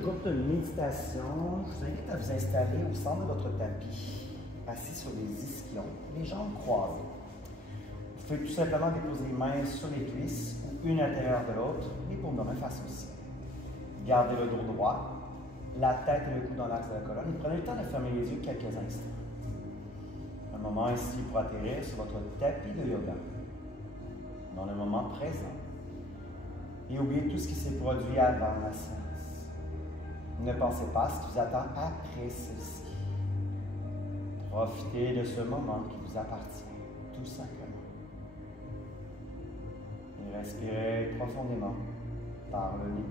courte méditation. Je vous invite à vous installer au centre de votre tapis, assis sur les ischions, les jambes croisées. Vous pouvez tout simplement déposer les mains sur les cuisses ou une à l'intérieur de l'autre, les paumes de main face au ciel. Gardez le dos droit, la tête et le cou dans l'axe de la colonne et prenez le temps de fermer les yeux quelques instants. Un moment ici pour atterrir sur votre tapis de yoga, dans le moment présent. Et oubliez tout ce qui s'est produit avant la séance. Ne pensez pas à ce qui vous attend après ceci. Profitez de ce moment qui vous appartient, tout simplement. Et respirez profondément par le nez.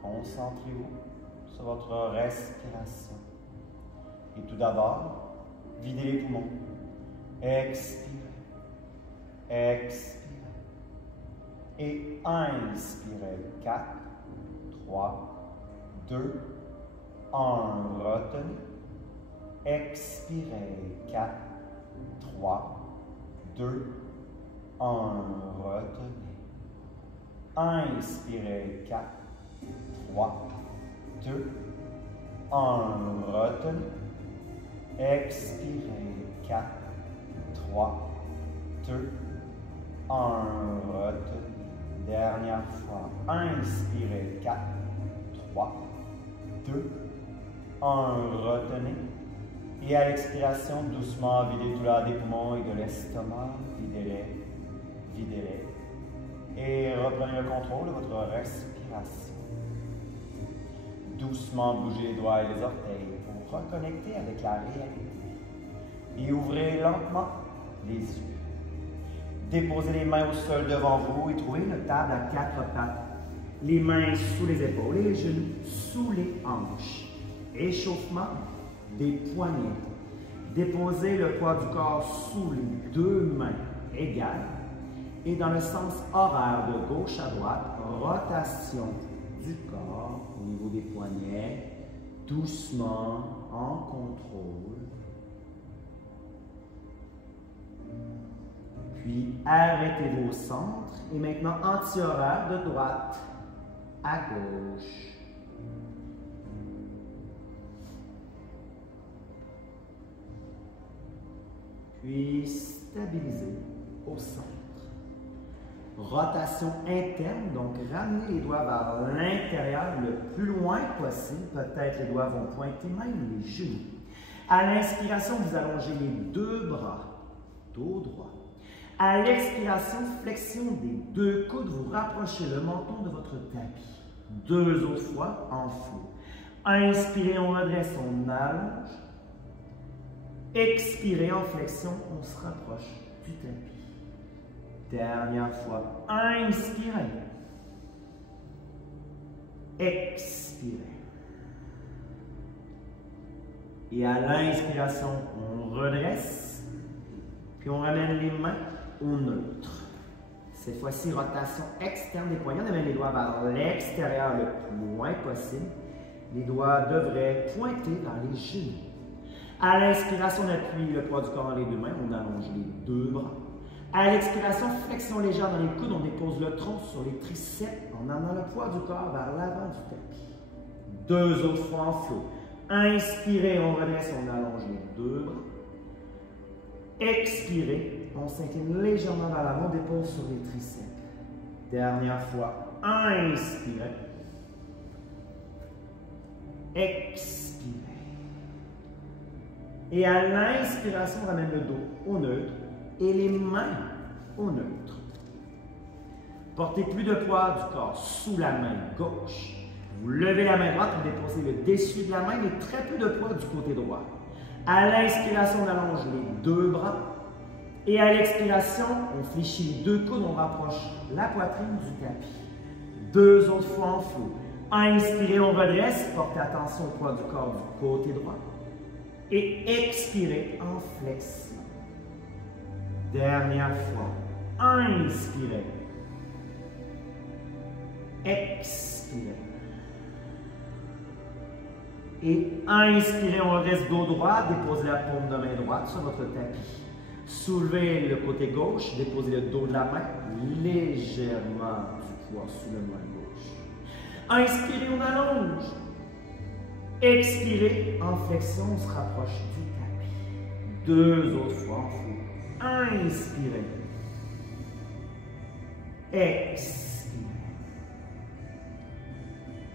Concentrez-vous sur votre respiration. Et tout d'abord, videz les poumons. Expirez. Expirez. Et inspirez. 4, 3, 2, 1. Retenez. Expirez. 4, 3, 2, 1. Retenez. Inspirez. 4, 3, 2, 1. Retenez. Expirez. 4, 3, 2, 1. Retenez. Dernière fois. Inspirez. 4, 3, 2, 1. Retenez. Et à l'expiration, doucement, videz tout l'air des poumons et de l'estomac. Videz-les. Videz-les. Et reprenez le contrôle de votre respiration. Doucement, bougez les doigts et les orteils pour reconnecter avec la réalité. Et ouvrez lentement les yeux. Déposez les mains au sol devant vous et trouvez une table à 4 pattes. Les mains sous les épaules et les genoux sous les hanches. Échauffement des poignets. Déposez le poids du corps sous les deux mains égales et dans le sens horaire de gauche à droite, rotation du corps au niveau des poignets, doucement, en contrôle. Puis arrêtez-vous au centre et maintenant anti-horaire de droite à gauche. Puis stabilisez au centre. Rotation interne, donc ramenez les doigts vers l'intérieur le plus loin possible. Peut-être les doigts vont pointer même les genoux. À l'inspiration, vous allongez les deux bras, dos droit. À l'expiration, flexion des deux coudes, vous rapprochez le menton de votre tapis. Deux autres fois en flot. Inspirez, on redresse, on allonge. Expirez en flexion, on se rapproche du tapis. Dernière fois, inspirez. Expirez. Et à l'inspiration, on redresse. Puis on ramène les mains au neutre. Cette fois-ci, rotation externe des poignets. On amène les doigts vers l'extérieur le plus loin possible. Les doigts devraient pointer vers les genoux. À l'inspiration, on appuie le poids du corps dans les deux mains. On allonge les deux bras. À l'expiration, flexion légère dans les coudes. On dépose le tronc sur les triceps en amenant le poids du corps vers l'avant du tapis. Deux autres fois en flot. Inspirez, on redresse, on allonge les deux bras. Expirez, on s'incline légèrement vers l'avant, on dépose sur les triceps. Dernière fois, inspirez. Expirez. Et à l'inspiration, on ramène le dos au neutre et les mains au neutre. Portez plus de poids du corps sous la main gauche. Vous levez la main droite, vous déposez le dessus de la main, mais très peu de poids du côté droit. À l'inspiration, on allonge les deux bras. Et à l'expiration, on fléchit les deux coudes, on rapproche la poitrine du tapis. Deux autres fois en flot. Inspirez, on redresse, portez attention au poids du corps du côté droit. Et expirez en flexion. Dernière fois. Inspirez. Expirez. Et inspirez, on reste dos droit, déposez la paume de main droite sur votre tapis. Soulevez le côté gauche, déposez le dos de la main, légèrement du poids sous le main gauche. Inspirez, on allonge. Expirez, en flexion, on se rapproche du tapis. 2 autres fois en fou. Inspirez. Expirez.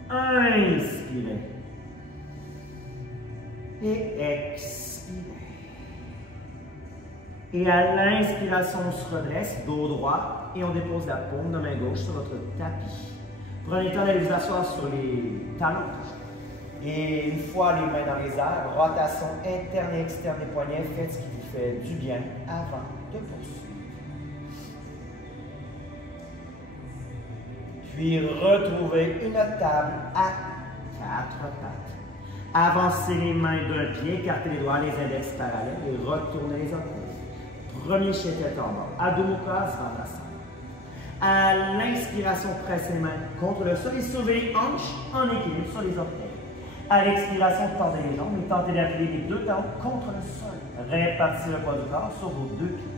Inspirez. Et expirez. Et à l'inspiration, on se redresse, dos droit, et on dépose la paume de main gauche sur votre tapis. Prenez le temps d'aller vous asseoir sur les talons. Et une fois les mains dans les airs, rotation interne et externe des poignets, faites ce qui vous fait du bien avant de poursuivre. Puis retrouvez une table à 4 pattes. Avancez les mains d'un pied, écartez les doigts, les index parallèles et retournez les orteils. Premier chien tête en bas, Adho Mukha Svanasana. À l'inspiration, pressez les mains contre le sol et soulevez les hanches en équilibre sur les orteils. À l'expiration, tendez les jambes et tentez d'appuyer les 2 talons contre le sol. Répartissez le poids du corps sur vos 2 pieds.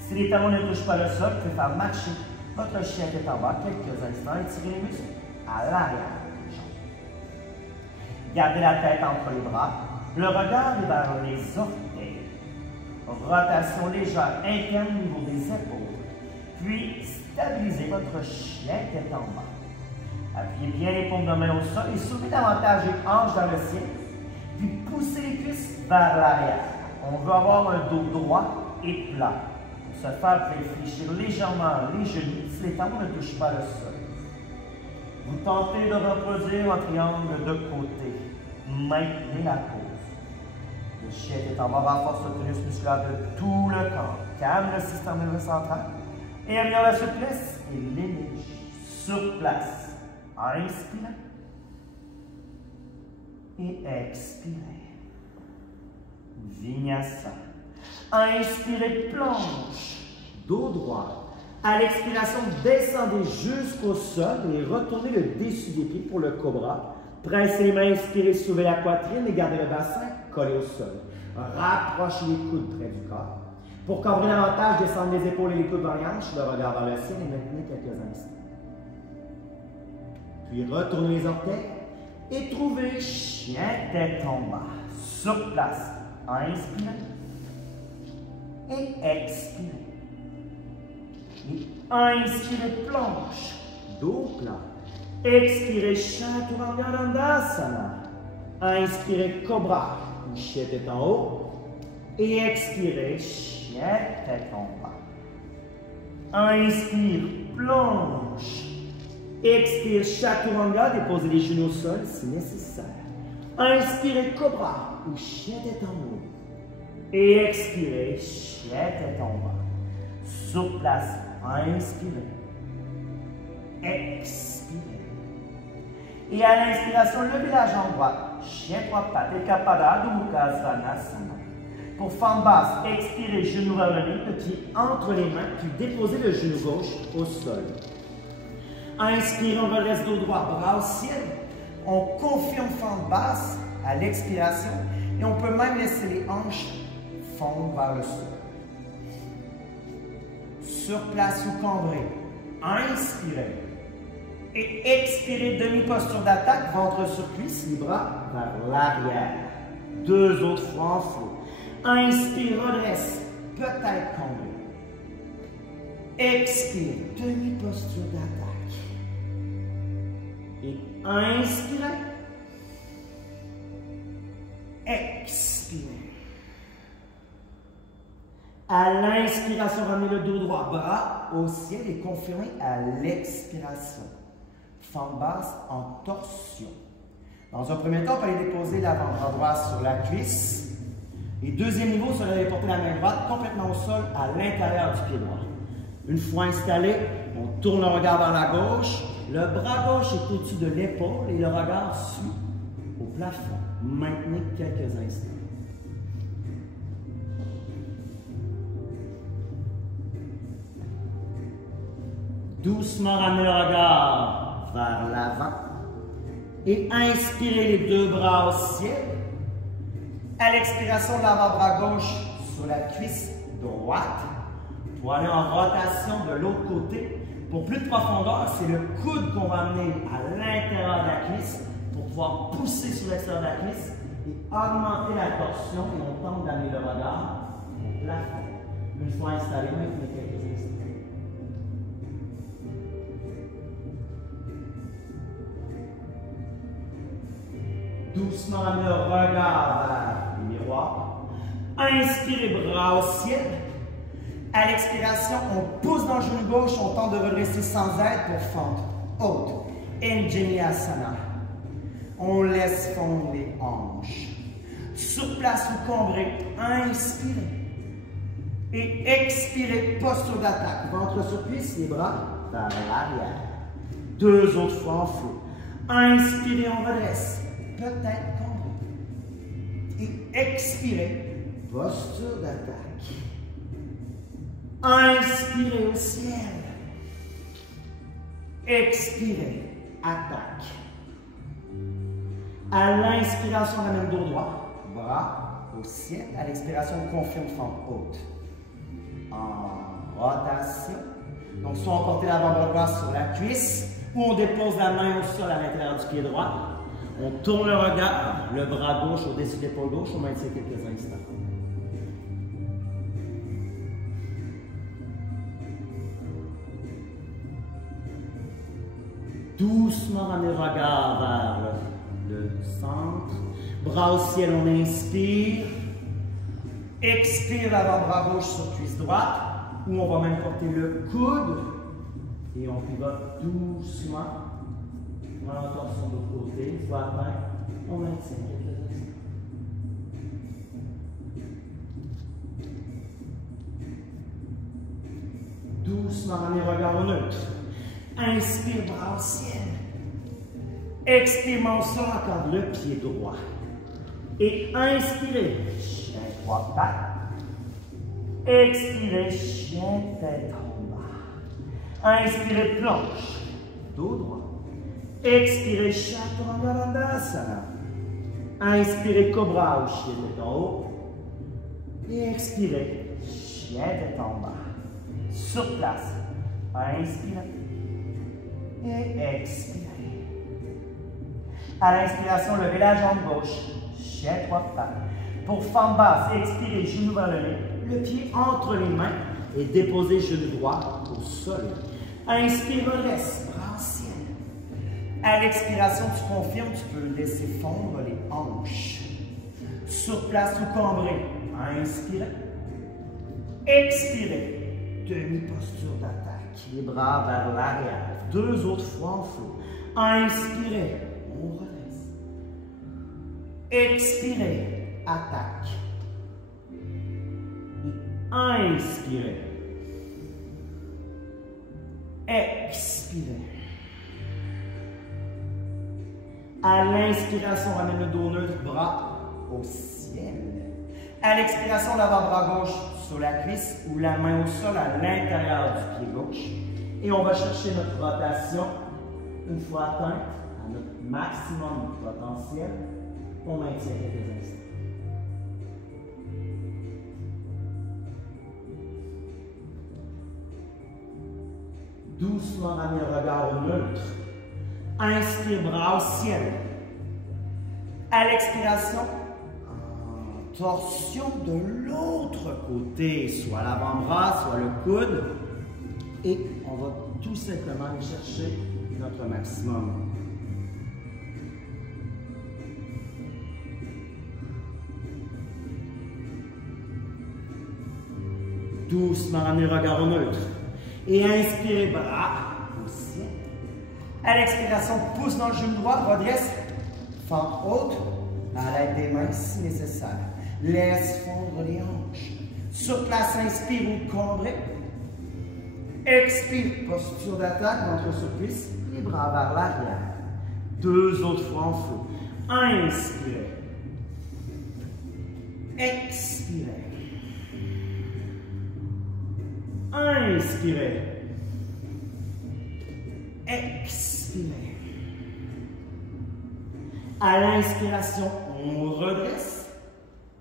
Si les talons ne touchent pas le sol, vous pouvez faire matcher votre chien tête en bas quelques instants et tirer les muscles à l'arrière des jambes. Gardez la tête entre les bras, le regard est vers les orteils. Rotation légère interne au niveau des épaules. Puis, stabilisez votre chien tête en bas. Appuyez bien les paumes de main au sol et soulevez davantage les hanches dans le ciel. Puis, poussez les cuisses vers l'arrière. On veut avoir un dos droit et plat. Pour ce faire, vous pouvez fléchir légèrement les genoux si les talons ne touchent pas le sol. Vous tentez de reproduire un triangle de côté. Maintenez la pose. Le chien est en bas, renforce le tonus musculaire de tout le corps. Calme le système nerveux central. Et améliore la souplesse et l'énergie. Sur place. Inspirez. Et expirez. Vinyasa. Inspirez, planche. Dos droit. À l'expiration, descendez jusqu'au sol et retournez le dessus des pieds pour le cobra. Pressez les mains, inspirez, soulevez la poitrine et gardez le bassin collé au sol. Rapprochez les coudes près du corps. Pour cambrer davantage, descendez les épaules et les coudes vers les hanches, le regard vers le ciel et maintenez quelques instants. Puis retournez les orteils et trouvez chien tête en bas. Sur place. Inspirez. Et expirez. Et inspirez, planche. Dos plat. Expirez, Chaturanga Dandasana. Inspirez, cobra. Chien tête en haut. Et expirez, chien tête en bas. Inspire, planche. Expire, Chaturanga. Déposez les genoux au sol si nécessaire. Inspirez, cobra ou chien tête en haut. Et expirez, chien tête en bas. Sur place, inspirez. Expirez. Et à l'inspiration, levez la jambe droite. Chien 3 pattes. Et Kapada, Adho Mukha Svanasana. Pour forme basse, expirez, genou vers le nez, le pied entre les mains, puis déposez le genou gauche au sol. Inspirez, on redresse dos droit, bras au ciel. On confirme forme basse à l'expiration et on peut même laisser les hanches fondre vers le sol. Sur place ou cambré, inspirez. Et expirez, demi-posture d'attaque, ventre sur cuisse, les bras vers l'arrière. 2 autres fois en flot. Inspire, redresse, peut-être cambré. Expire, demi-posture d'attaque. Et inspirez. Expirez. À l'inspiration, ramenez le dos droit, bras au ciel et confirmez à l'expiration. Forme basse en torsion. Dans un premier temps, on peut aller déposer l'avant-bras droit sur la cuisse. Et deuxième niveau, ça va porter la main droite complètement au sol à l'intérieur du pied droit. Une fois installé, on tourne le regard vers la gauche. Le bras gauche est au-dessus de l'épaule et le regard suit au plafond. Maintenez quelques instants. Doucement ramenez le regard vers l'avant et inspirez les 2 bras au ciel. À l'expiration, l'avant-bras gauche sur la cuisse, droite. Pour aller en rotation de l'autre côté. Pour plus de profondeur, c'est le coude qu'on va amener à l'intérieur de la cuisse pour pouvoir pousser sur l'extérieur de la cuisse et augmenter la torsion. Et on tente d'amener le regard au plafond. Une fois installé, maintenant quelques instants. Doucement, amener le regard vers le miroir. Inspirez, bras au ciel. À l'expiration, on pousse dans le genou gauche, on tente de redresser sans aide pour fendre haute. Anjaneyasana. On laisse fondre les hanches. Sur place ou cambré, inspirez. Et expirez, posture d'attaque. Ventre sur cuisse, les bras vers l'arrière. Deux autres fois en flot. Inspirez, on redresse. Peut-être cambré. Et expirez, posture d'attaque. Inspirez au ciel. Expirez, attaque. À l'inspiration, ramène le dos droit. Bras au ciel. À l'expiration, on confirme fente haute. En rotation. Donc, soit on porte l'avant-bras sur la cuisse, ou on dépose la main au sol à l'intérieur du pied droit. On tourne le regard, le bras gauche au-dessus de l'épaule gauche, on maintient quelques instants. Doucement, ramenez le regard vers le centre. Bras au ciel, on inspire. Expire l'avant-bras gauche sur cuisse droite. Ou on va même porter le coude. Et on pivote doucement. On a torsion de l'autre côté. Une fois atteint, on maintient quelques instants. Doucement, ramenez le regard au neutre. Inspire, bras au ciel. Expire, main au sol, encore le pied droit. Et inspirez, chien trois pattes. Expirez, chien tête en bas. Inspirez, planche, dos droit. Expirez, chaturanga dandasana. Inspirez, cobra ou chien tête en haut. Et expirez, chien tête en bas. Sur place. Inspirez. Et expirez. À l'inspiration, levez la jambe gauche. Chien trois pattes. Pour fente basse, expirez, genou vers le nez. Le pied entre les mains et déposez genou droit au sol. Inspire, redresse, bras au ciel. À l'expiration, tu confirmes, tu peux laisser fondre les hanches. Sur place ou cambré. Inspirez. Expirez. Demi-posture d'attaque. Les bras vers l'arrière. Deux autres fois en flot. Inspirez. On redresse. Expirez. Attaque. Inspirez. Expirez. À l'inspiration, ramène le dos neutre, bras au ciel. À l'expiration, l'avant-bras gauche sur la cuisse ou la main au sol à l'intérieur du pied gauche. Et on va chercher notre rotation. Une fois atteinte à notre maximum potentiel, on maintient quelques instants. Doucement, ramenez le regard au neutre. Inspire, bras au ciel. À l'expiration, torsion de l'autre côté, soit l'avant-bras, soit le coude. Et on va tout simplement aller chercher notre maximum. Doucement, ramenez le regard au neutre. Et inspirez, bras au ciel. À l'expiration, pouce dans le genou droit, redresse, fente haute, à l'aide des mains si nécessaire. Laisse fondre les hanches. Sur place, inspire ou cambrez. Expire, posture d'attaque, ventre sur cuisse, les bras vers l'arrière. Deux autres fois en flot. Inspirez. Expirez. Inspirez. Expirez. À l'inspiration, on redresse.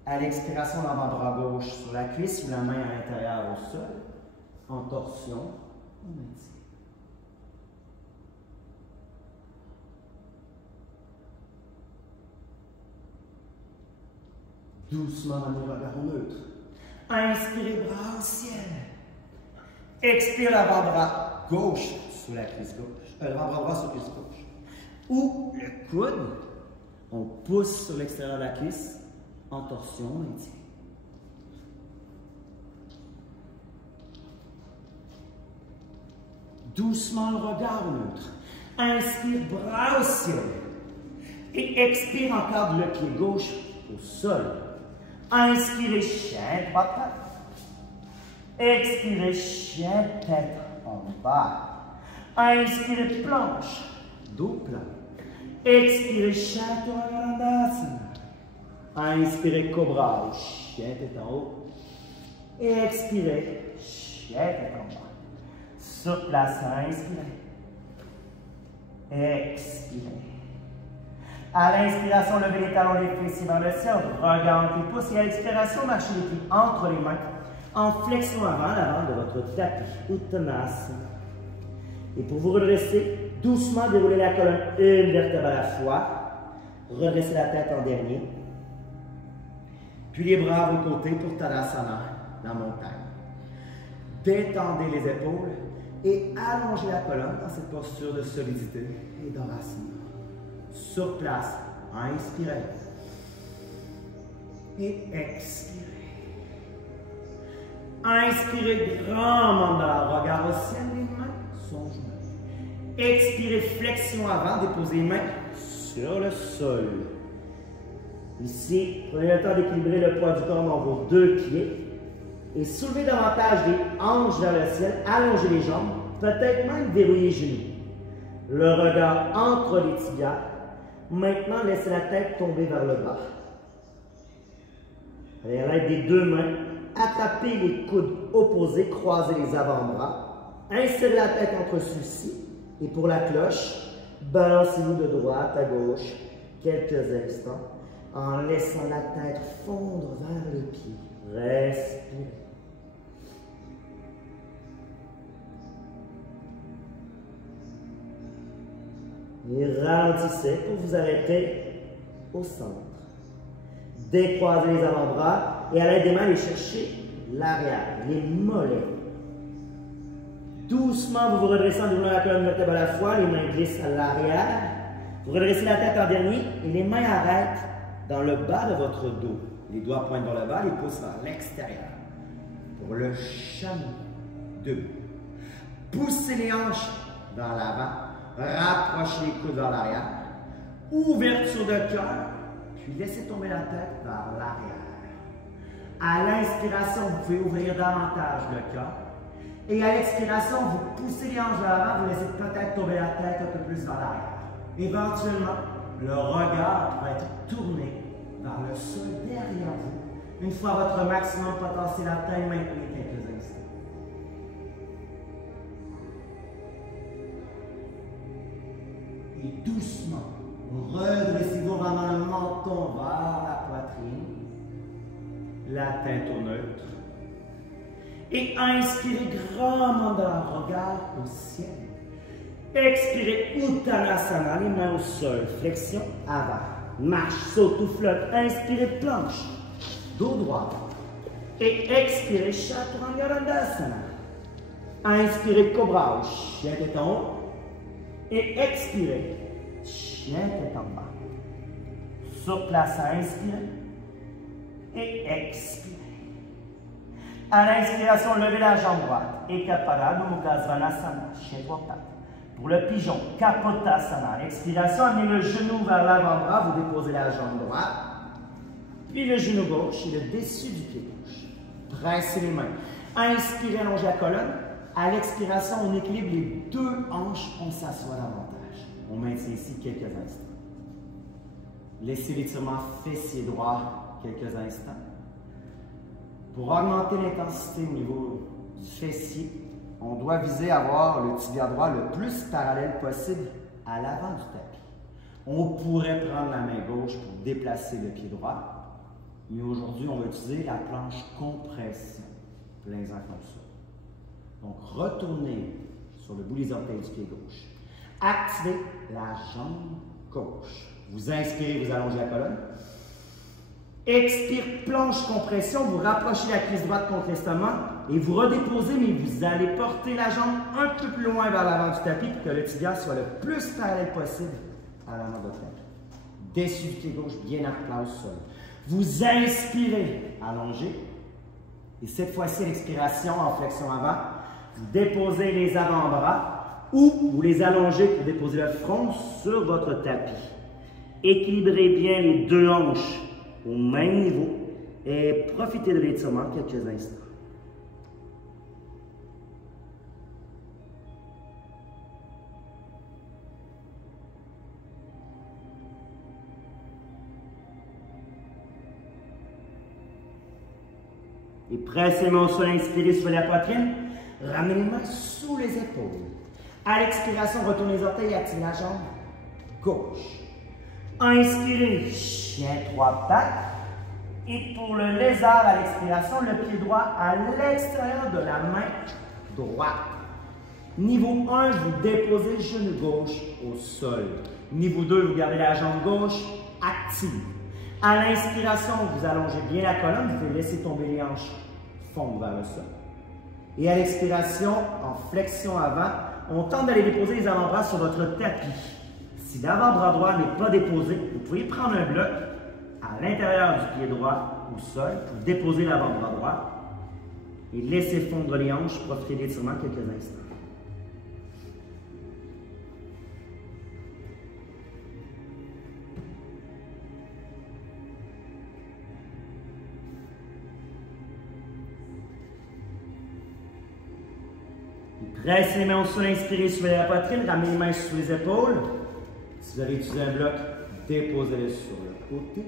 À l'expiration, l'avant-bras gauche sur la cuisse ou la main à l'intérieur au sol. En torsion, on maintient. Doucement, ramenez le regard au neutre. Inspirez, bras au ciel. Expire, l'avant-bras gauche sur la cuisse gauche. L'avant-bras droit sur la cuisse gauche. Ou le coude, on pousse sur l'extérieur de la cuisse. En torsion, on maintient. Doucement, le regard au neutre. Inspire, bras au ciel. Et expire, encore le pied gauche au sol. Inspirez, chien, droite tête. Expirez, chien, tête en bas. Inspirez, planche, dos plat. Expirez, Chaturanga. Inspirez, cobra, chien, tête en haut. Et expirez, chien, tête en bas. Sur place, inspirez. Expirez. À l'inspiration, levez les talons des fessiers vers le ciel, regardez les pouces et à l'expiration, marchez les pieds entre les mains en flexion avant l'avant de votre tapis Uttanasana. Et pour vous redresser, doucement déroulez la colonne une vertèbre à la fois, redressez la tête en dernier, puis les bras à vos côtés pour Tadasana, la montagne. Détendez les épaules et allongez la colonne dans cette posture de solidité et d'Orasana. Sur place, inspirez et expirez. Inspirez, grand mandala, regard au ciel, les mains sont jointes. Expirez, flexion avant, déposez les mains sur le sol. Ici, prenez le temps d'équilibrer le poids du corps dans vos deux pieds et soulevez davantage les hanches vers le ciel, allongez les jambes, peut-être même verrouillez les genoux. Le regard entre les tibias. Maintenant, laissez la tête tomber vers le bas. Allez, à l'aide des deux mains, attrapez les coudes opposés, croisez les avant-bras, insérez la tête entre ceux-ci, et pour la cloche, balancez-vous de droite à gauche quelques instants, en laissant la tête fondre vers les pieds. Respirez. Et ralentissez pour vous arrêter au centre. Décroisez les avant-bras et à l'aide des mains, allez chercher l'arrière, les mollets. Doucement, vous vous redressez en déroulant la colonne vertébrale à la fois, les mains glissent à l'arrière. Vous redressez la tête en dernier et les mains arrêtent dans le bas de votre dos. Les doigts pointent vers le bas, les pouces vers l'extérieur. Pour le chameau, debout. Poussez les hanches vers l'avant. Rapprochez les coudes vers l'arrière. Ouverture de cœur. Puis laissez tomber la tête vers l'arrière. À l'inspiration, vous pouvez ouvrir davantage le cœur. Et à l'expiration, vous poussez les hanches vers l'avant. Vous laissez peut-être tomber la tête un peu plus vers l'arrière. Éventuellement, le regard pourrait être tourné vers le sol derrière vous. Une fois votre maximum potentiel atteint, maintenez quelques instants. Et doucement, redressez-vous en ramenant le menton vers la poitrine, la tête au neutre. Et inspirez grandement dans le regard au ciel. Expirez Uttanasana, les mains au sol, flexion avant. Marche, saute ou flotte. Inspirez planche, dos droit. Et expirez Chaturanga. Inspirez cobra, chien tête en haut. Et expirez, chien tête en bas. Sur place, inspirez. Et expirez. À l'inspiration, levez la jambe droite. Ekapada, Mukha Svanasana, chien droit patte. Pour le pigeon, Kapotasana. À l'expiration, amenez le genou vers l'avant-bras, vous déposez la jambe droite. Puis le genou gauche et le dessus du pied gauche. Pressez les mains. Inspirez, allongez la colonne. À l'expiration, on équilibre les deux hanches, on s'assoit davantage. On maintient ici quelques instants. Laissez l'étirement fessier droit quelques instants. Pour augmenter l'intensité au niveau du fessier, on doit viser à avoir le tibia droit le plus parallèle possible à l'avant du tapis. On pourrait prendre la main gauche pour déplacer le pied droit. Mais aujourd'hui, on va utiliser la planche compression. Plein air comme ça. Donc, retournez sur le bout des orteils du pied gauche. Activez la jambe gauche. Vous inspirez, vous allongez la colonne. Expire, planche compression, vous rapprochez la cuisse droite contre l'estomac et vous redéposez, mais vous allez porter la jambe un peu plus loin vers l'avant du tapis pour que le tibia soit le plus parallèle possible à l'avant de votre tapis. Dessus du pied gauche, bien à plat au sol. Vous inspirez, allongez. Et cette fois-ci, l'expiration en flexion avant, vous déposez les avant-bras ou vous les allongez pour déposer le front sur votre tapis. Équilibrez bien les deux hanches au même niveau et profitez de l'étirement quelques instants. Et pressez les mains au sol, inspirez sur la poitrine, ramenez les mains sous les épaules. À l'expiration, retournez les orteils et activez la jambe gauche. Inspirez, chien trois pattes. Et pour le lézard à l'expiration, le pied droit à l'extérieur de la main droite. Niveau 1, vous déposez le genou gauche au sol. Niveau 2, vous gardez la jambe gauche active. À l'inspiration, vous allongez bien la colonne, vous pouvez laisser tomber les hanches, fondre vers le sol. Et à l'expiration, en flexion avant, on tente d'aller déposer les avant-bras sur votre tapis. Si l'avant-bras droit n'est pas déposé, vous pouvez prendre un bloc à l'intérieur du pied droit au sol pour déposer l'avant-bras droit et laisser fondre les hanches, profiter de l'étirement quelques instants. Pressez les mains au sol, inspirez, soulevez la poitrine, ramenez les mains sous les épaules. Si vous avez utilisé un bloc, déposez-le sur le côté.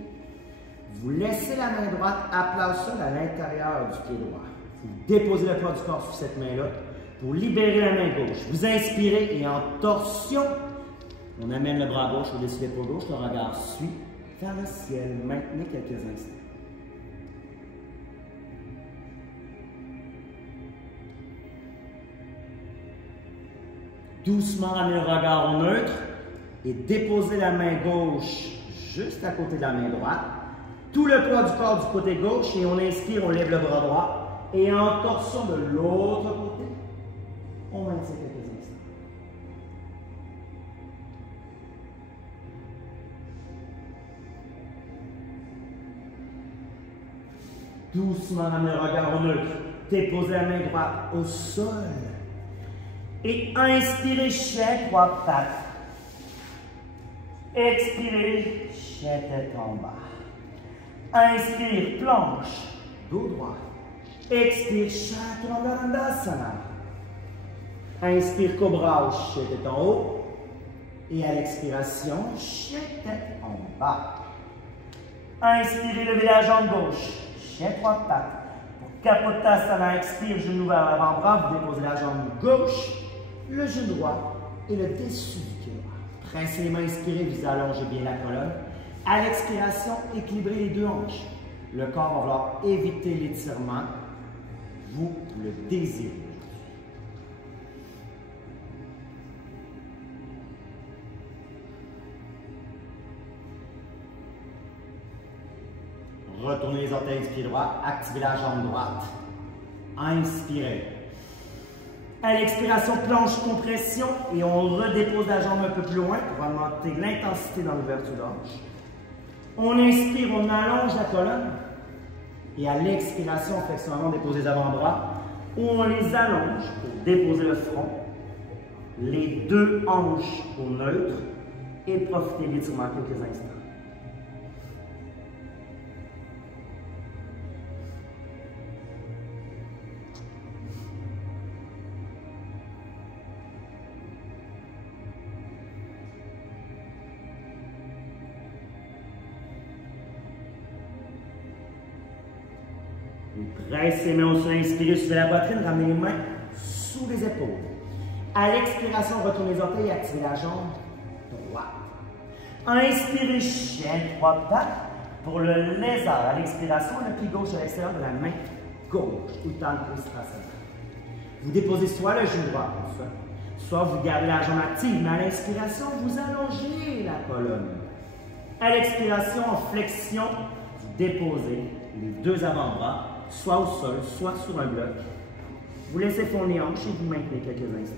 Vous laissez la main droite à plat au sol à l'intérieur du pied droit. Vous déposez le poids du corps sur cette main-là pour libérer la main gauche. Vous inspirez et en torsion, on amène le bras gauche au-dessus de l'épaule gauche, le regard suit vers le ciel. Maintenez quelques instants. Doucement, ramenez le regard au neutre et déposez la main gauche juste à côté de la main droite. Tout le poids du corps du côté gauche et on inspire, on lève le bras droit. Et en torsion de l'autre côté, on maintient quelques instants. Doucement, ramenez le regard au neutre. Déposez la main droite au sol. Et inspirez, chien, trois pattes. Expirez, chien, tête en bas. Inspire, planche, dos droit. Expire, Chaturanga. Inspire, cobra, chien, tête en haut. Et à l'expiration, chien, tête en bas. Inspirez, levez la jambe gauche, chien, trois pattes. Pour Kapotasana, expire, genou vers l'avant-bras, vous déposez la jambe gauche. Le genou droit et le dessus du pied droit. Pressez les mains, inspirez, vous allongez bien la colonne. À l'expiration, équilibrez les deux hanches. Le corps va vouloir éviter l'étirement. Vous le désirez. Retournez les orteils du pied droit, activez la jambe droite. Inspirez. À l'expiration, planche compression et on redépose la jambe un peu plus loin pour augmenter l'intensité dans l'ouverture de hanche. On inspire, on allonge la colonne et à l'expiration, on flexion avant, on dépose les avant-bras ou on les allonge pour déposer le front, les deux hanches au neutre et profiter de l'étirement quelques instants. Pressez les mains au sol, inspirez sur la poitrine, ramenez les mains sous les épaules. À l'expiration, retournez les orteils et activez la jambe droite. Inspirez, chien, trois pattes. Pour le lézard, à l'expiration, le pied gauche à l'extérieur de la main gauche, Uttanasana. Vous déposez soit le genou droit, soit vous gardez la jambe active, mais à l'inspiration, vous allongez la colonne. À l'expiration, en flexion, vous déposez les deux avant-bras, soit au sol, soit sur un bloc. Vous laissez fondre les hanches et vous maintenez quelques instants.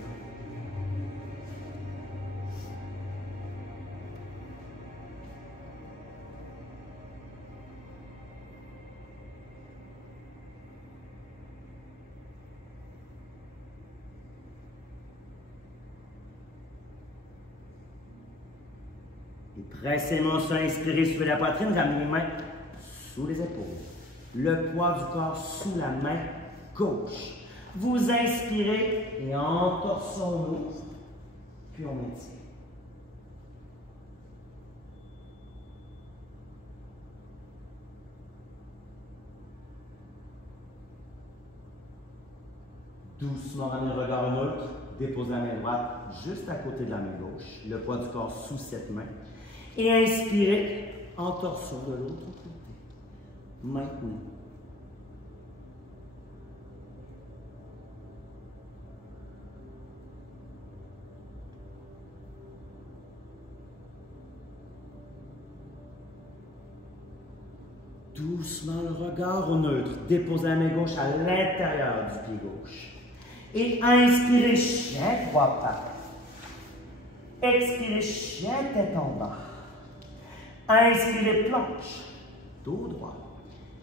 Et précisément, inspirez, suivez la poitrine, ramenez les mains sous les épaules. Le poids du corps sous la main gauche. Vous inspirez et entorse on ouvre, puis on maintient. Doucement, ramenez le regard neutre, déposez la main droite juste à côté de la main gauche, le poids du corps sous cette main. Et inspirez en torsion de l'autre côté. Maintenez. Doucement le regard au neutre. Déposez la main gauche à l'intérieur du pied gauche. Et inspirez, chien, trois pattes. Expirez, chien, tête en bas. Inspirez, planche, dos droit.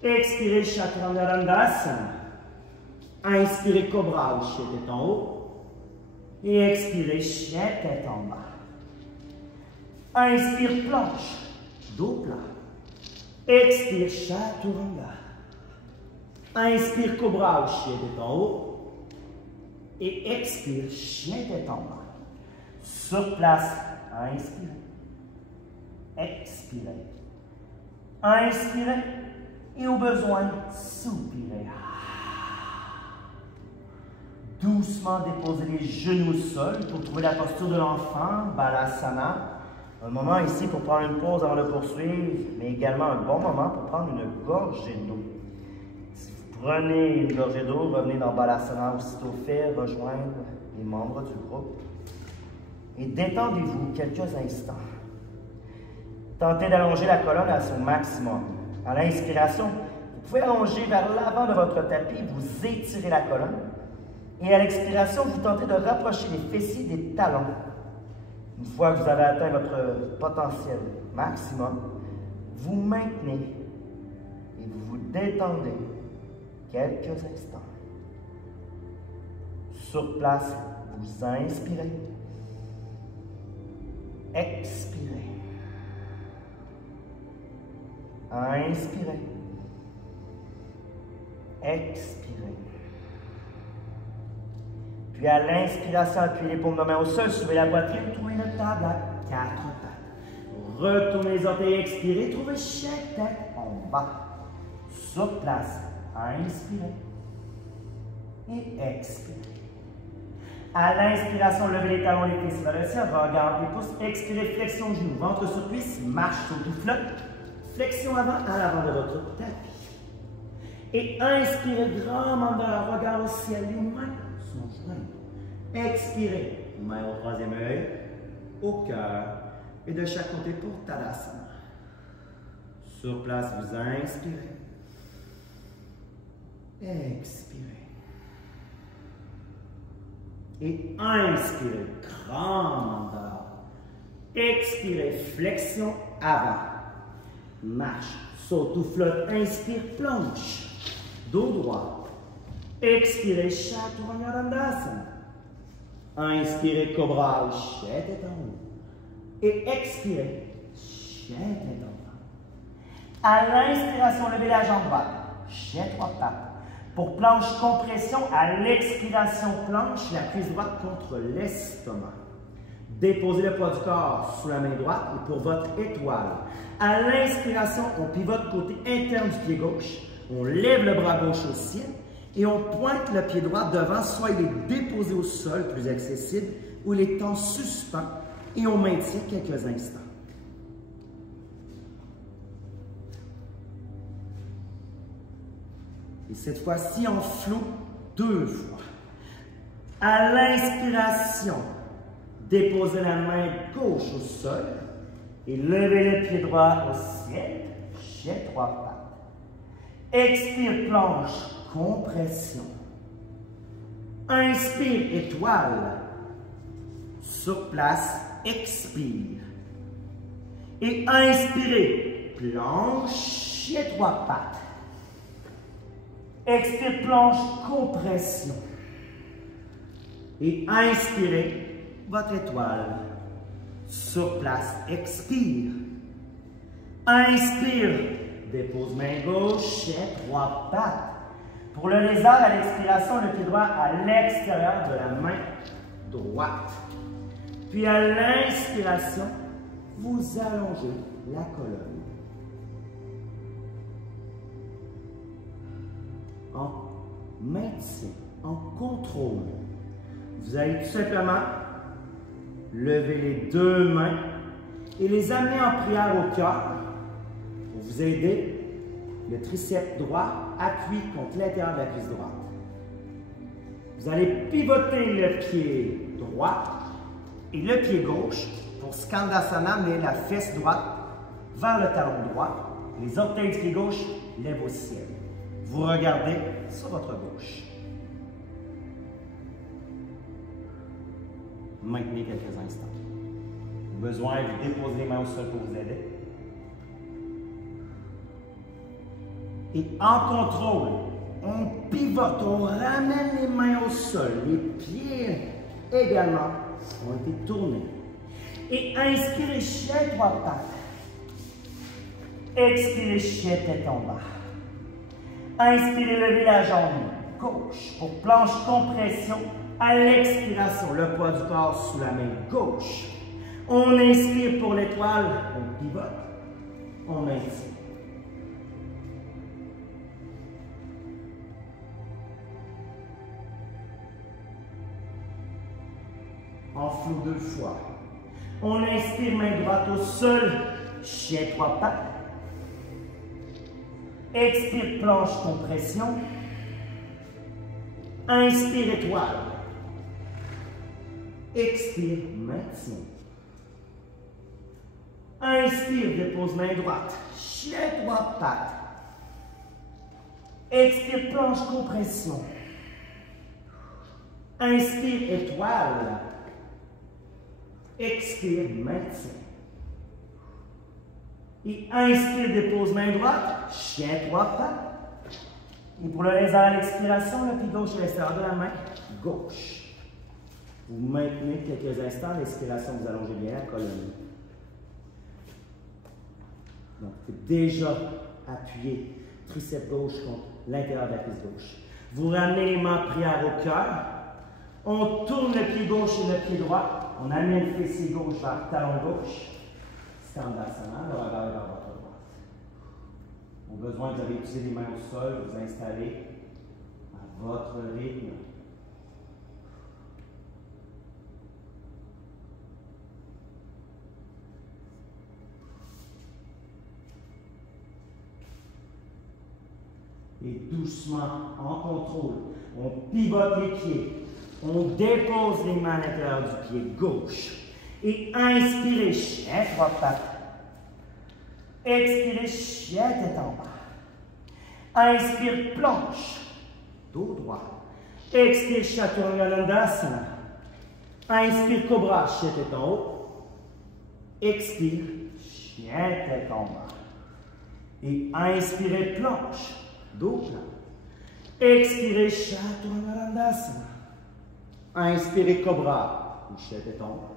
Expirez, chaturanga dandasana. Inspirez, cobra ou chien, tête en haut. Et expirez, chien, tête en bas. Inspire, planche, dos plat. Expire, chaturanga. Inspire, cobra ou chien, tête en haut. Et expire, chien, tête en bas. Sur place, inspirez. Expirez. Inspirez. Et au besoin, soupirez. Doucement déposez les genoux au sol pour trouver la posture de l'enfant, Balasana. Un moment ici pour prendre une pause avant de poursuivre, mais également un bon moment pour prendre une gorgée d'eau. Si vous prenez une gorgée d'eau, revenez dans Balasana aussitôt fait, rejoindre les membres du groupe. Et détendez-vous quelques instants. Tentez d'allonger la colonne à son maximum. À l'inspiration, vous pouvez allonger vers l'avant de votre tapis, vous étirez la colonne. Et à l'expiration, vous tentez de rapprocher les fessiers des talons. Une fois que vous avez atteint votre potentiel maximum, vous maintenez et vous vous détendez quelques instants. Sur place, vous inspirez, expirez, inspirez, expirez. Puis à l'inspiration, appuyez les paumes de main au sol, soulevez la poitrine, trouvez une table à 4 pattes. Retournez les orteils, expirez, trouvez chaque tête en bas. Sur place, inspirez et expirez. À l'inspiration, levez les talons, les cuisses vers le ciel, regard les pouces, expirez, flexion de genoux, ventre sur cuisse, marche sur tout flotte, flexion avant à l'avant de votre tapis. Et inspirez, grand mandala, regard au ciel, les mains sont jointes. Expirez, main au troisième œil, au cœur, et de chaque côté pour Tadasana. Sur place, vous inspirez, expirez. Et inspirez, grand mandala. Expirez, flexion avant. Marche, saute ou flotte, inspire, planche. Dos droit. Expirez, chaturanga dandasana. Inspirez, cobra ou chien tête en haut. Et expirez, chien tête en bas. À l'inspiration, levez la jambe droite. Chien trois pattes. Pour planche compression, à l'expiration planche, la cuisse droite contre l'estomac. Déposez le poids du corps sous la main droite et pour votre étoile. À l'inspiration, on pivote côté interne du pied gauche. On lève le bras gauche au ciel et on pointe le pied droit devant, soit il est déposé au sol, plus accessible, ou il est en suspens et on maintient quelques instants. Et cette fois-ci, on floue 2 fois. À l'inspiration, déposez la main gauche au sol et levez le pied droit au ciel, jet 3 pattes. Expire, planche, compression. Inspire, étoile. Sur place, expire. Et inspirez, planche, jet 3 pattes. Expire, planche, compression. Et inspirez votre étoile. Sur place, expire. Inspire, dépose main gauche, jet 3 pattes. Pour le lézard, à l'expiration, le pied droit à l'extérieur de la main droite. Puis à l'inspiration, vous allongez la colonne. En maintien, en contrôle, vous allez tout simplement lever les 2 mains et les amener en prière au cœur pour vous aider. Le triceps droit appuie contre l'intérieur de la cuisse droite. Vous allez pivoter le pied droit et le pied gauche pour Skandasana, mais la fesse droite vers le talon droit. Les orteils du pied gauche lèvent au ciel. Vous regardez sur votre gauche. Maintenez quelques instants. Besoin, vous déposez les mains au sol pour vous aider. Et en contrôle, on pivote, on ramène les mains au sol. Les pieds également ont été tournés. Et inspirez, jet 3 pattes. Expirez, jet tête en bas. Inspirez, levez la jambe gauche pour planche compression. À l'expiration, le poids du corps sous la main gauche. On inspire pour l'étoile, on pivote, on maintient. On floue 2 fois. On inspire, main droite au sol, jet 3 pattes. Expire, planche, compression. Inspire, étoile. Expire, maintien. Inspire, dépose main droite. Jet 3 pattes. Expire, planche, compression. Inspire, étoile. Expire, maintien. Et inspire, dépose main droite, chien 3 pattes. Et pour le lézard à l'expiration, le pied gauche à l'extérieur de la main gauche. Vous maintenez quelques instants, l'expiration, vous allongez bien la colonne. Donc, déjà appuyé, triceps gauche contre l'intérieur de la cuisse gauche. Vous ramenez les mains en prière au cœur. On tourne le pied gauche et le pied droit. On amène le fessier gauche vers le talon gauche. Skandasana, le regard vers votre droite. Au besoin, vous allez utiliser les mains au sol, vous installer à votre rythme. Et doucement, en contrôle, on pivote les pieds. On dépose les mains à l'intérieur du pied gauche. Et inspirez, chien 3 pattes. Expirez, chien tête en bas. Inspire, planche, dos droit. Expire, Chaturanga. Inspire, cobra, chien tête en haut. Expire, chien tête en bas. Et inspirez, planche, dos plat. Expirez, Chaturanga. Inspirez, cobra, ou chien tête en haut.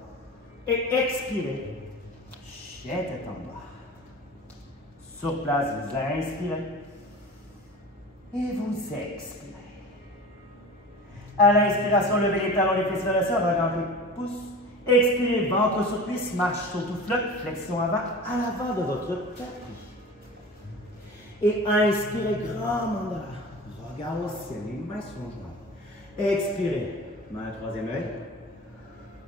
Et expirez, chien tête en bas. Sur place, vous inspirez et vous expirez. À l'inspiration, levez les talons, les fessiers vers le sol, regardez pouce. Expirez, ventre sur cuisse, marche sur tout flotte, flexion avant, à l'avant de votre tapis. Et inspirez, grand mandala, regard au ciel, les mains sont jointes. Expirez, main au troisième œil.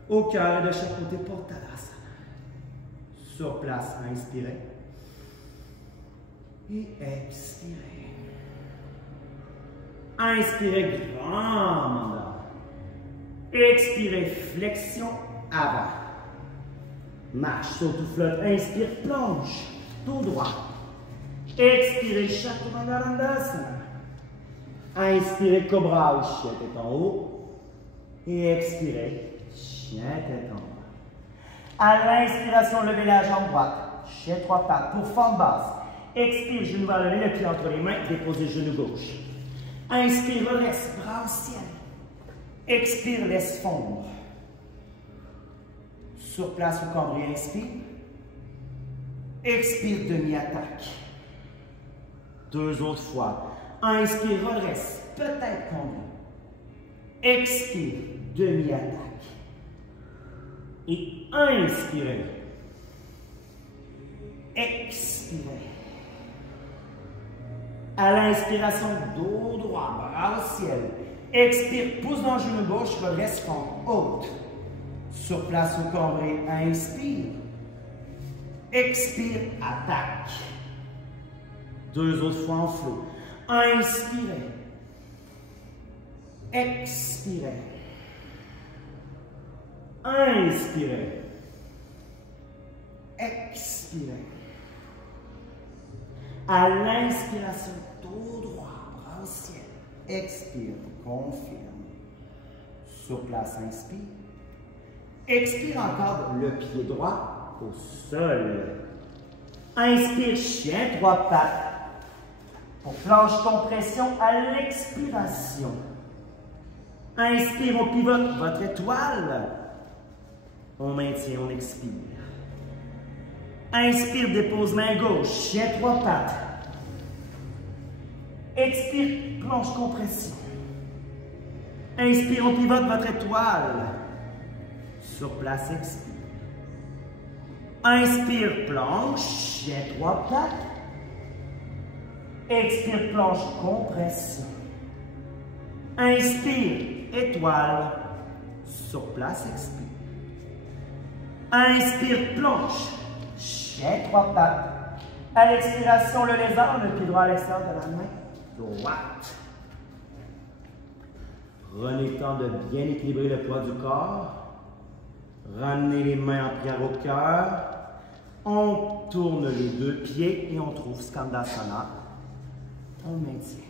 Au cœur de chaque côté, porte à l'asana. Sur place, inspirez. Et expirez. Inspirez, grand mandat. Expirez, flexion, avant. Marche, saute ou flotte. Inspire, planche, tout droit. Expirez, Chaturanga. Inspirez, cobra ou chien tête en haut. Et expirez, chien tête en bas. À l'inspiration, levez la jambe droite. Chien trois pattes pour forme basse. Expire, genou vers le nez, le pied entre les mains, déposez genou gauche. Inspire, reste, bras au ciel. Expire, laisse fondre. Sur place au cambré, inspire. Expire, demi-attaque. Deux autres fois. Inspire, redresse, peut-être cambré. Expire, demi-attaque. Et inspirez. Expirez. À l'inspiration, dos droit, bras au ciel. Expire, pouce dans le genou gauche, redresse, fond haute. Sur place au cambré, inspire. Expire, attaque. Deux autres fois en flot. Inspirez. Expirez. Inspirez. Expirez. À l'inspiration, dos droit, bras au ciel. Expire, confirme. Sur place, inspire. Expire encore le pied droit au sol. Inspire, chien, trois pattes. Pour planche compression à l'expiration. Inspire, on pivote votre étoile. On maintient, on expire. Inspire, dépose main gauche, chien trois pattes. Expire, planche compression. Inspire, on pivote votre étoile. Sur place, expire. Inspire, planche, chien trois pattes. Expire, planche, compression. Inspire, étoile. Sur place, expire. Inspire, planche, chien trois pattes. À l'expiration, le lézard, le pied droit à l'extérieur de la main droite. Prenez le temps de bien équilibrer le poids du corps. Ramenez les mains en prière au cœur. On tourne les deux pieds et on trouve Skandasana. On maintient.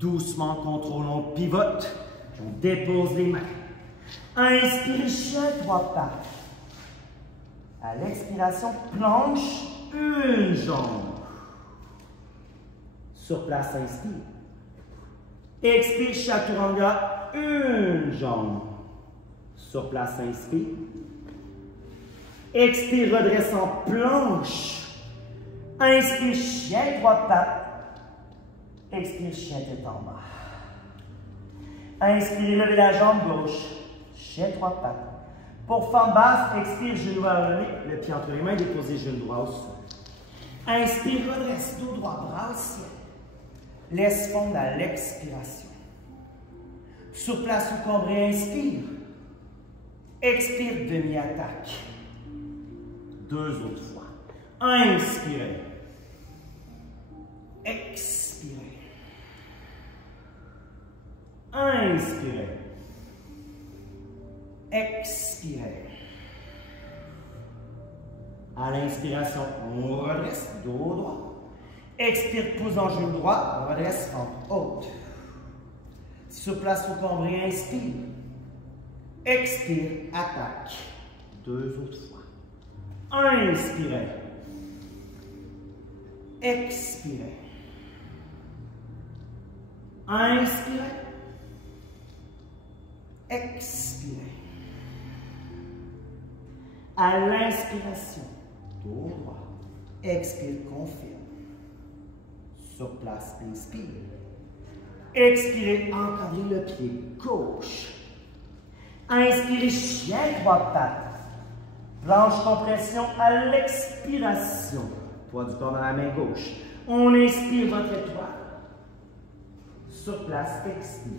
Doucement, contrôlons, on pivote, on dépose les mains. Inspire, chien, trois pattes. À l'expiration, planche, une jambe. Sur place, inspire. Expire, Chaturanga, une jambe. Sur place, inspire. Expire, redresse en planche. Inspire, chien, trois pattes. Expire, chien tête en bas. Inspire, levez la jambe gauche. Chien trois pattes. Pour forme basse, expire, genou vers le nez, le pied entre les mains, déposez genou droit au sol. Inspire, redresse, dos droit, bras au ciel. Laisse fondre à l'expiration. Sur place ou cambré, inspire. Expire, demi-attaque. Deux autres fois. Inspirez. Expirez. Inspirez. Expirez. À l'inspiration, on redresse, dos droit. Expire, pouce en genou droit, redresse, en haute. Sur place au cambré, inspire. Expire, attaque. Deux autres fois. Inspirez. Expirez. Inspirez. Expirez. À l'inspiration, dos droit. Expire, confirme. Sur place, inspire. Expirez, encadrez le pied gauche. Inspirez, chien, trois pattes. Planche compression à l'expiration. Poids du corps dans la main gauche. On inspire votre étoile. Sur place, expire.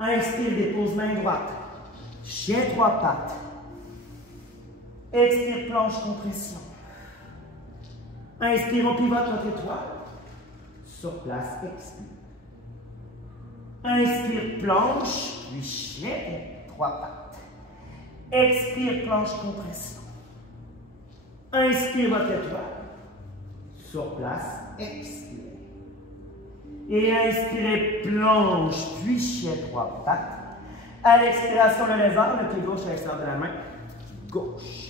Inspire, dépose main droite. Chien trois pattes. Expire, planche, compression. Inspire, on pivote votre étoile. Sur place, expire. Inspire, planche, puis chien, trois pattes. Expire, planche, compression. Inspire votre étoile. Sur place, expire. Et inspirez, planche, puis chien, trois pattes. À l'expiration, le lézard, le pied gauche à l'extérieur de la main gauche.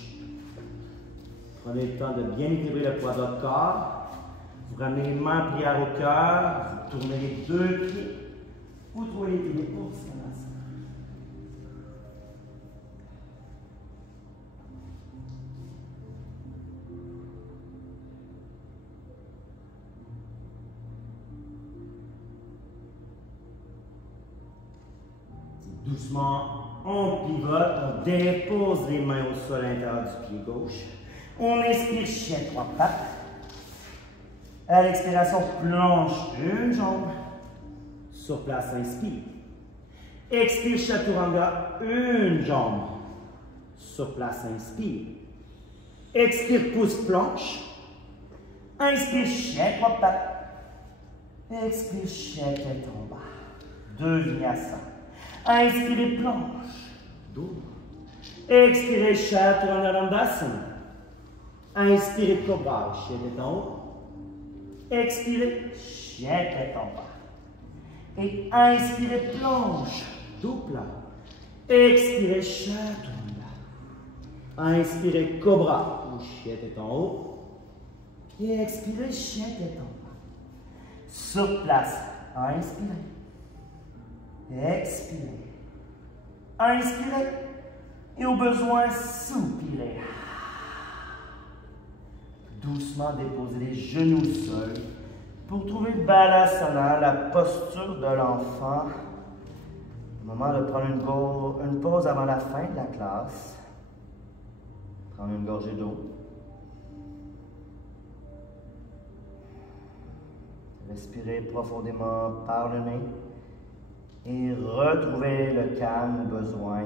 Prenez le temps de bien équilibrer le poids de votre corps. Vous ramenez les mains en prière au cœur. Vous tournez les deux pieds. Vous trouvez l'équilibre pour Uttanasana. Doucement, on pivote, on dépose les mains au sol à l'intérieur du pied gauche. On inspire, chien trois pattes. À l'expiration, planche une jambe. Sur place, inspire. Expire, chaturanga, une jambe. Sur place, inspire. Expire, pouce, planche. Inspire, chien trois pattes. Expire, chien tête en bas. Deux vinyasa. Inspirez, planche, double. Expirez, chaturanga dandasana. Inspirez, cobra, chien tête en haut. Expirez, chien tête en bas. Et inspirez, planche, double. Expirez, chaturanga. Inspirez, cobra, ou chien tête en haut. Et expirez, chien tête en bas. Sur place, inspirez. Expirez. Inspirez. Et au besoin, soupirez. Doucement déposez les genoux au sol pour trouver le balasana, la posture de l'enfant. Moment de prendre une pause avant la fin de la classe. Prendre une gorgée d'eau. Respirez profondément par le nez. Et retrouvez le calme au besoin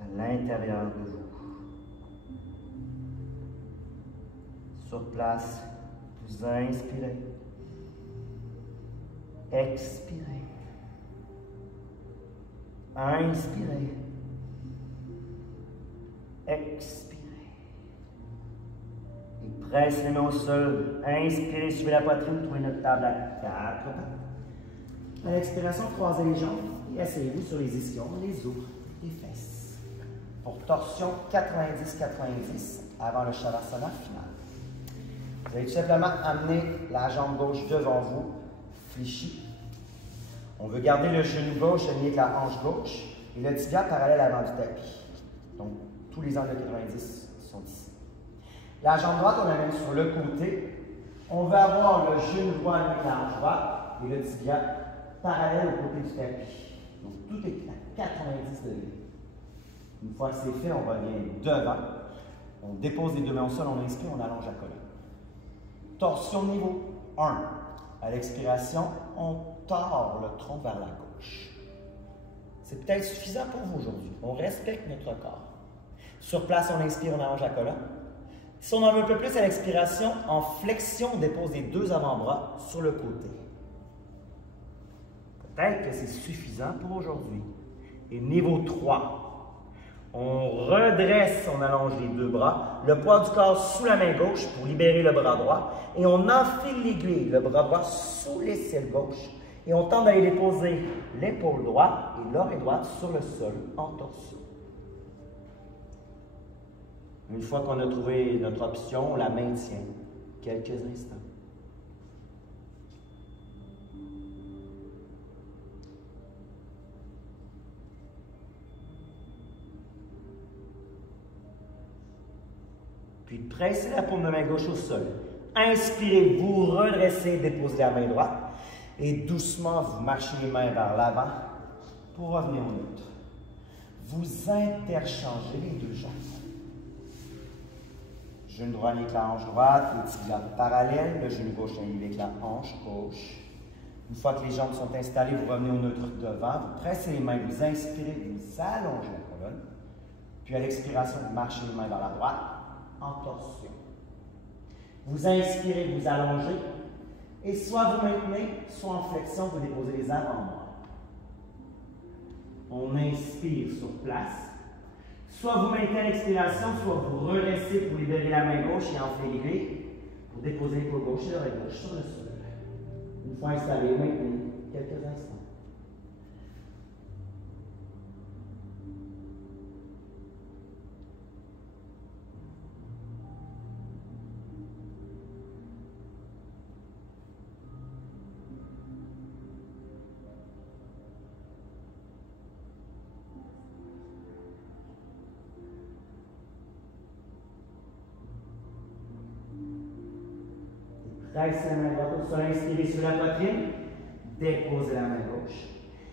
à l'intérieur de vous. Sur place, vous inspirez. Expirez. Inspirez. Expirez. Et pressez les mains au sol. Inspirez, suivez la poitrine, trouvez notre table à quatre pattes. À l'expiration, croisez les jambes et asseyez-vous sur les ischions, les os, les fesses. Pour torsion 90-90 avant le Shavasana final. Vous allez tout simplement amener la jambe gauche devant vous, fléchie. On veut garder le genou gauche aligné avec la hanche gauche et le tibia parallèle avant du tapis. Donc, tous les angles de 90 sont ici. La jambe droite, on l'amène sur le côté. On veut avoir le genou droit aligné avec la hanche droite et le tibia parallèle au côté du tapis. Donc, tout est à 90 degrés. Une fois que c'est fait, on revient devant. On dépose les deux mains au sol, on inspire, on allonge la colonne. Torsion niveau 1. À l'expiration, on tord le tronc vers la gauche. C'est peut-être suffisant pour vous aujourd'hui. On respecte notre corps. Sur place, on inspire, on allonge la colonne. Si on en veut un peu plus à l'expiration, en flexion, on dépose les deux avant-bras sur le côté. Peut-être que c'est suffisant pour aujourd'hui. Et niveau 3, on redresse, on allonge les deux bras, le poids du corps sous la main gauche pour libérer le bras droit, et on enfile l'aiguille, le bras droit sous l'aisselle gauche, et on tente d'aller déposer l'épaule droite et l'oreille droite sur le sol en torsion. Une fois qu'on a trouvé notre option, on la maintient quelques instants. Puis pressez la paume de main gauche au sol. Inspirez, vous redressez, déposez la main droite. Et doucement, vous marchez les mains vers l'avant pour revenir au neutre. Vous interchangez les deux jambes. Genou droit avec la hanche droite, le tibia parallèle, le genou gauche avec la hanche gauche. Une fois que les jambes sont installées, vous revenez au neutre devant, vous pressez les mains, vous inspirez, vous allongez la colonne. Puis à l'expiration, vous marchez les mains vers la droite, en torsion. Vous inspirez, vous allongez, et soit vous maintenez, soit en flexion, vous déposez les avant-bras. On inspire sur place. Soit vous maintenez à l'expiration, soit vous restez pour libérer la main gauche et enfler l'aiguille pour déposer l'épaule gauche et l'oreille gauche sur le sol. Une fois installé, maintenez quelques instants. Presse la main droite au sol, inspirez sur la poitrine, déposez la main gauche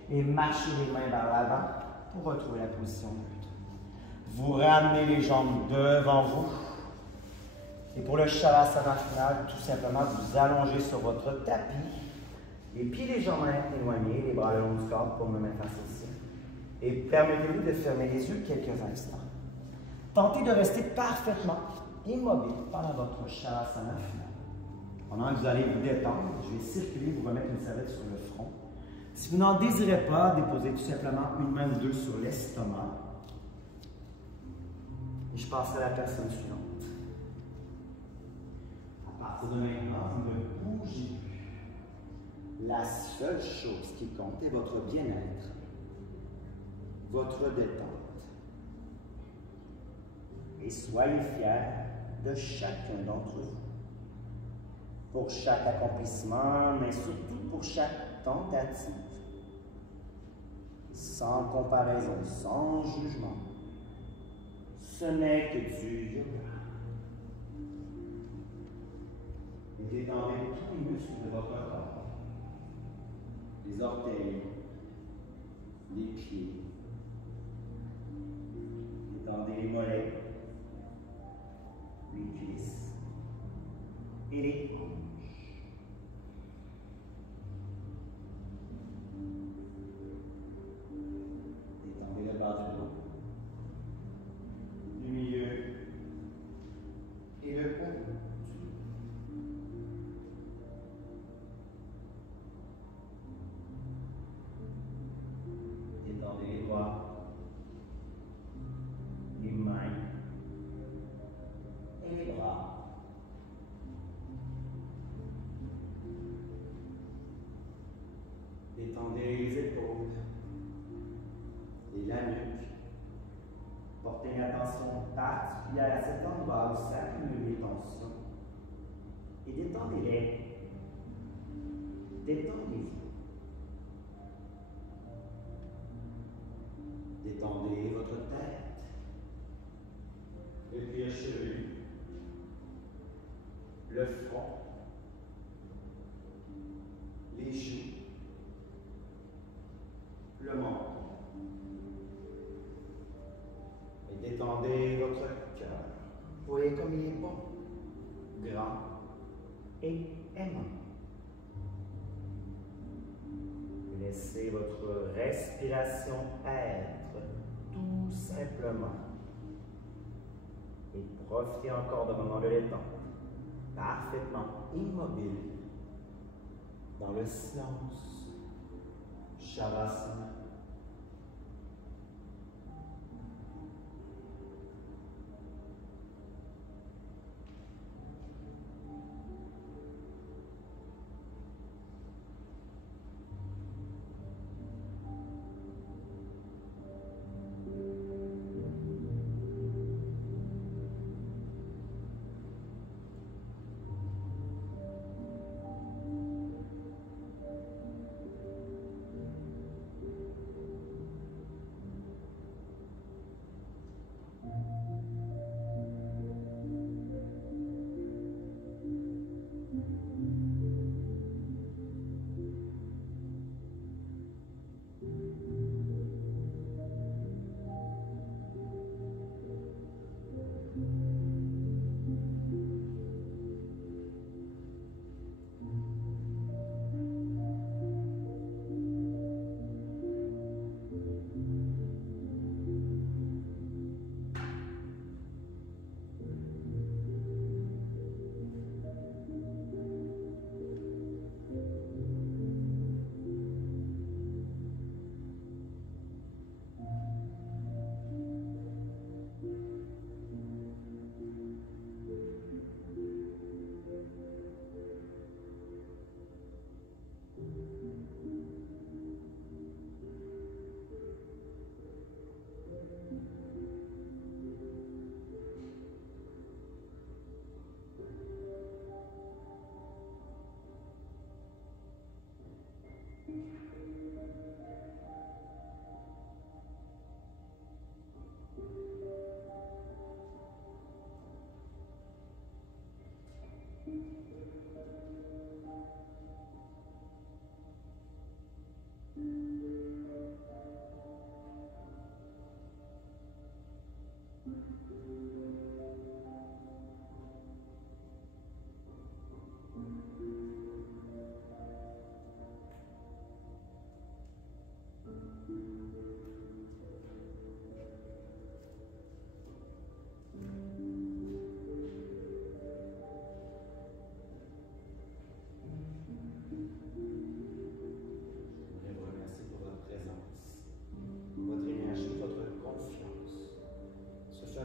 et marchez les mains vers l'avant pour retrouver la position neutre. Vous ramenez les jambes devant vous et pour le Shavasana final, tout simplement vous allongez sur votre tapis, les pieds légèrement éloignés, les bras le long du corps pour me mettre face au ciel. Et permettez-vous de fermer les yeux quelques instants. Tentez de rester parfaitement immobile pendant votre Shavasana final. Pendant que vous allez vous détendre, je vais circuler, vous remettre une serviette sur le front. Si vous n'en désirez pas, déposez tout simplement une main ou deux sur l'estomac. Et je passe à la personne suivante. À partir de maintenant, vous ne bougez plus. La seule chose qui compte est votre bien-être, votre détente. Et soyez fiers de chacun d'entre vous. Pour chaque accomplissement, mais surtout pour chaque tentative. Sans comparaison, sans jugement. Ce n'est que du yoga. Et détendez tous les muscles de votre corps. Les orteils, les pieds. Détendez les mollets, les cuisses et les hanches. Détendez le bas du dos, du milieu et le haut du dos. Détendez les doigts, les mains et les bras. Détendez les épaules et la nuque. Portez une attention particulière à cet endroit où s'accumulent les tensions. Et détendez-les. Détendez-vous. Détendez votre tête, le cuir chevelu, le front, les joues, le menton. Et détendez votre cœur. Voyez comme il est bon, grand et aimant. Laissez votre respiration être tout simplement. Et profitez encore de moments de détente, parfaitement immobile, dans le silence. Shavasana.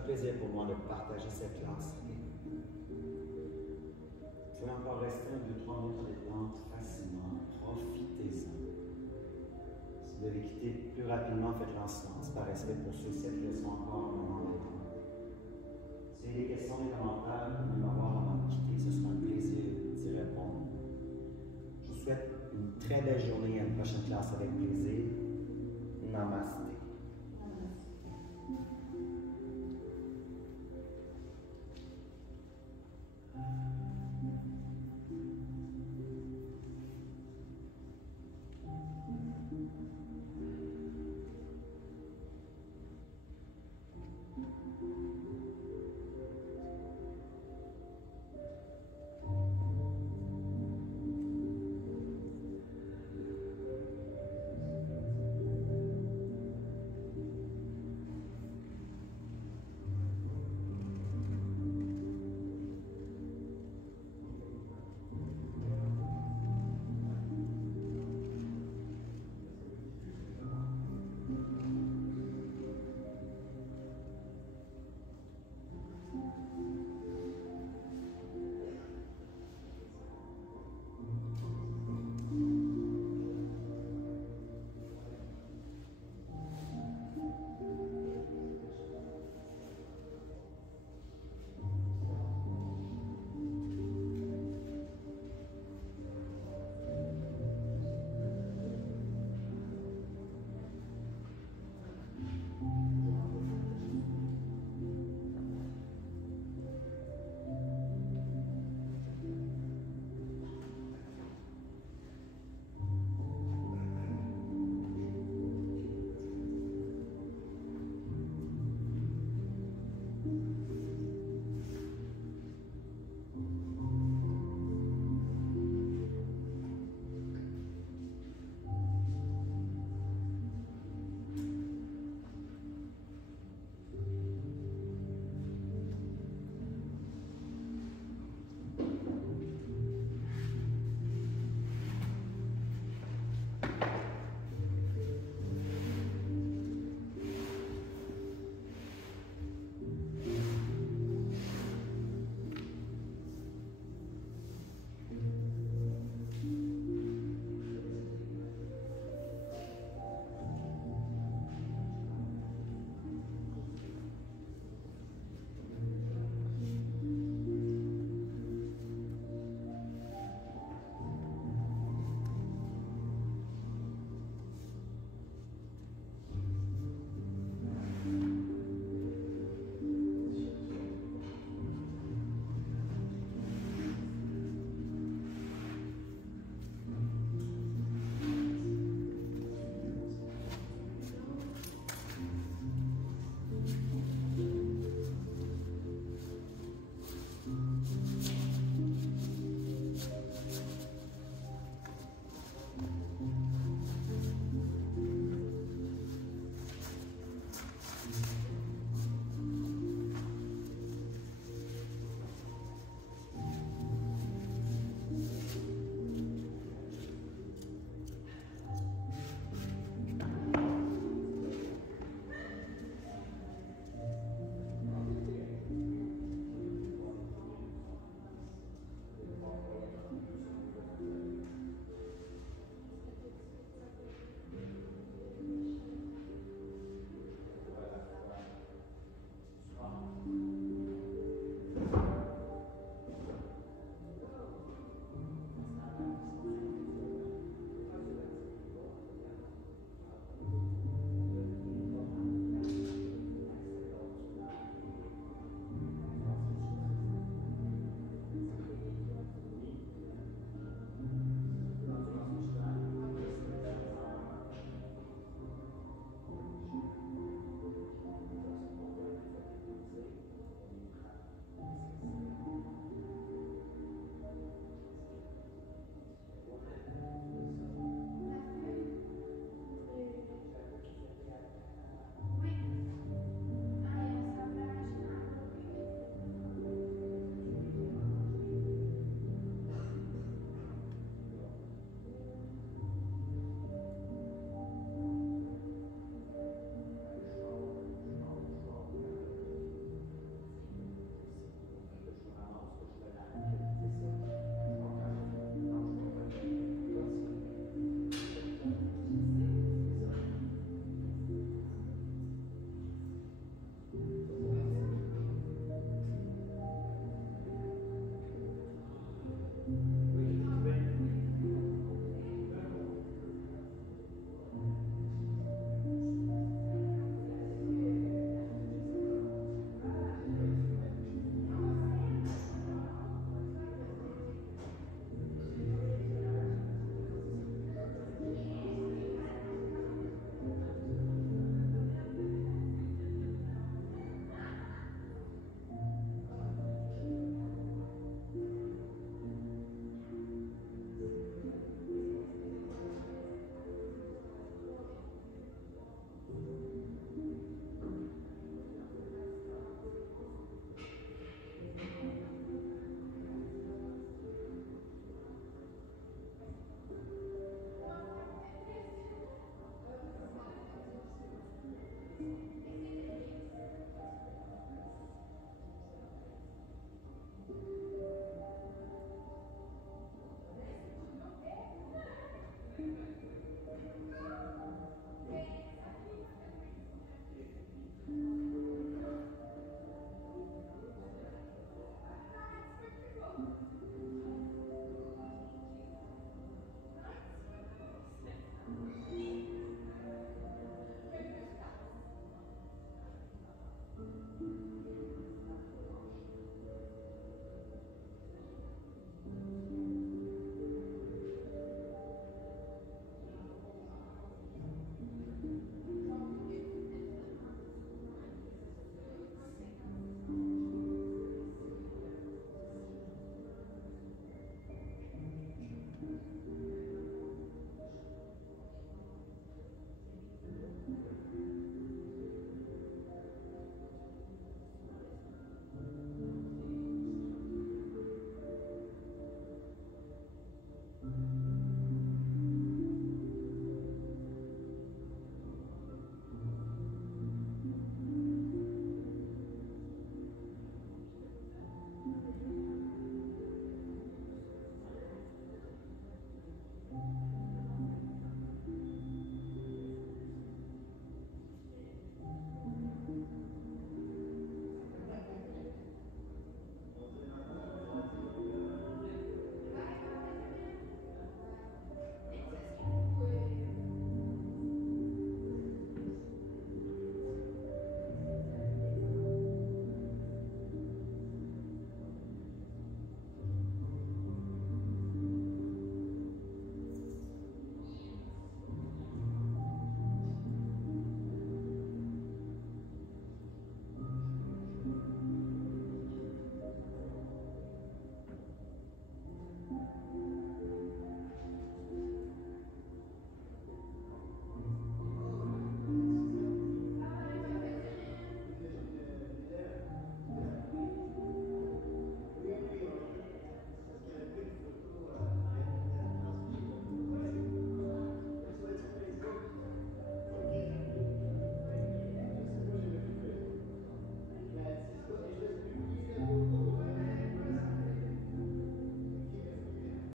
plaisir pour moi de partager cette classe. Vous pouvez encore rester 2-3 minutes de détente facilement. Profitez-en. Si vous devez quitter plus rapidement, faites-le en silence, par respect pour ceux-ci qui sont encore un moment détente. Si vous avez des questions, des commentaires, vous pouvez m'avoir avant de quitter. Ce sera un plaisir d'y répondre. Je vous souhaite une très belle journée et à une prochaine classe avec plaisir. Namasté.